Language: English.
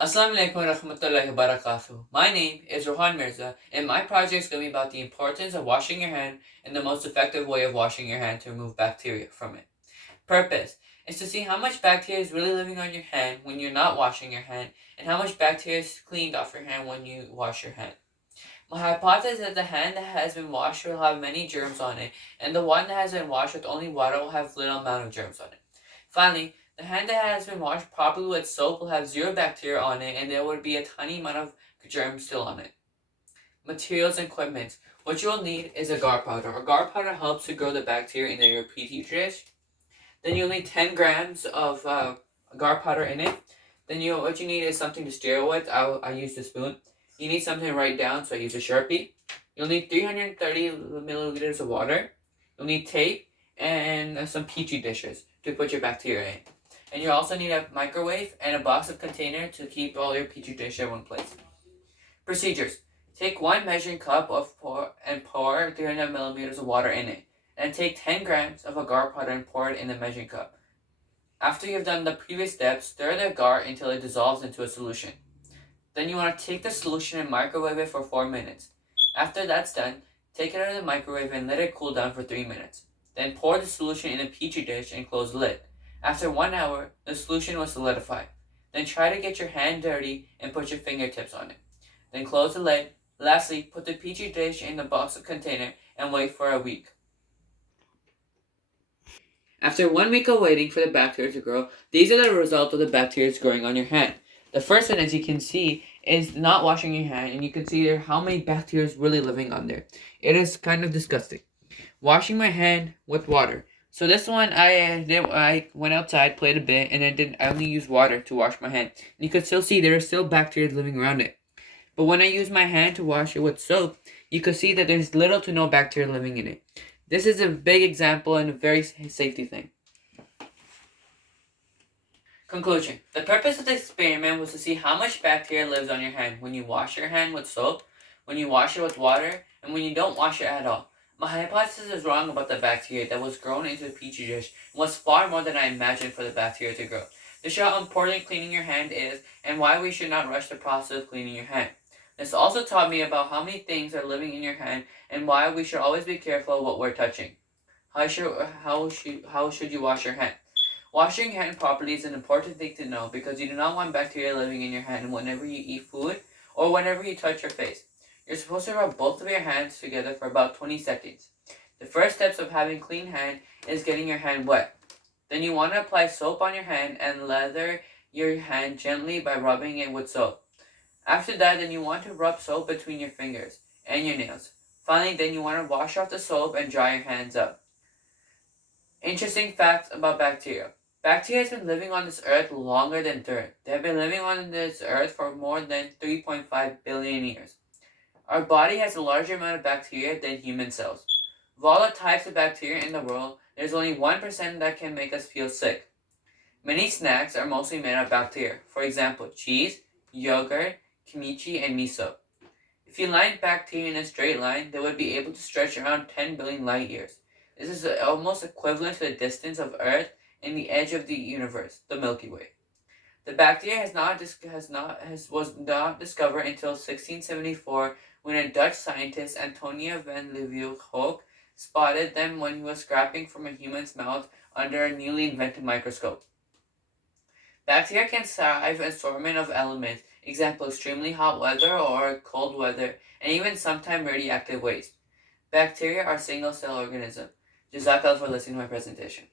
Assalamu alaikum wa rahmatullahi wa barakatuh. My name is Rohan Mirza, and my project is going to be about the importance of washing your hand and the most effective way of washing your hand to remove bacteria from it. Purpose is to see how much bacteria is really living on your hand when you're not washing your hand, and how much bacteria is cleaned off your hand when you wash your hand. My hypothesis is that the hand that has been washed will have many germs on it, and the one that has been washed with only water will have little amount of germs on it. Finally, the hand that has been washed properly with soap will have zero bacteria on it, and there would be a tiny amount of germs still on it. Materials and equipment. What you will need is agar powder. Agar powder helps to grow the bacteria in your petri dish. Then you'll need 10 grams of agar powder in it. Then what you need is something to stir with. I use the spoon. You need something to write down, so I use a Sharpie. You'll need 330 milliliters of water. You'll need tape and some petri dishes to put your bacteria in. And you also need a microwave and a box of container to keep all your petri dish in one place. Procedures. Take one measuring cup of pour 300 milliliters of water in it. And take 10 grams of agar powder and pour it in the measuring cup. After you've done the previous steps, stir the agar until it dissolves into a solution. Then you want to take the solution and microwave it for 4 minutes. After that's done, take it out of the microwave and let it cool down for 3 minutes. Then pour the solution in a petri dish and close the lid. After 1 hour, the solution will solidify. Then try to get your hand dirty and put your fingertips on it. Then close the lid. Lastly, put the petri dish in the box of container and wait for a week. After 1 week of waiting for the bacteria to grow, these are the results of the bacteria growing on your hand. The first one, as you can see, is not washing your hand, and you can see there how many bacteria is really living on there. It is kind of disgusting. Washing my hand with water. So this one I went outside, played a bit, and I only used water to wash my hand. And you can still see there are still bacteria living around it. But when I use my hand to wash it with soap, you can see that there's little to no bacteria living in it. This is a big example and a very safety thing. Conclusion. The purpose of the experiment was to see how much bacteria lives on your hand when you wash your hand with soap, when you wash it with water, and when you don't wash it at all. My hypothesis is wrong about the bacteria that was grown into the petri dish and was far more than I imagined for the bacteria to grow. This shows how important cleaning your hand is and why we should not rush the process of cleaning your hand. This also taught me about how many things are living in your hand and why we should always be careful of what we're touching. How should you wash your hand? Washing your hand properly is an important thing to know because you do not want bacteria living in your hand whenever you eat food or whenever you touch your face. You're supposed to rub both of your hands together for about 20 seconds. The first steps of having clean hand is getting your hand wet. Then you want to apply soap on your hand and lather your hand gently by rubbing it with soap. After that, then you want to rub soap between your fingers and your nails. Finally, then you want to wash off the soap and dry your hands up. Interesting facts about bacteria. Bacteria has been living on this earth longer than dirt. They have been living on this earth for more than 3.5 billion years. Our body has a larger amount of bacteria than human cells. Of all the types of bacteria in the world, there's only 1% that can make us feel sick. Many snacks are mostly made of bacteria. For example, cheese, yogurt, kimchi, and miso. If you line bacteria in a straight line, they would be able to stretch around 10 billion light years. This is almost equivalent to the distance of Earth and the edge of the universe, the Milky Way. The bacteria was not discovered until 1674 when a Dutch scientist, Antonia van Leeuwenhoek, spotted them when he was scraping from a human's mouth under a newly invented microscope. Bacteria can survive an assortment of elements, example extremely hot weather or cold weather, and even sometimes radioactive waste. Bacteria are single-cell organisms. Jazakallah for listening to my presentation.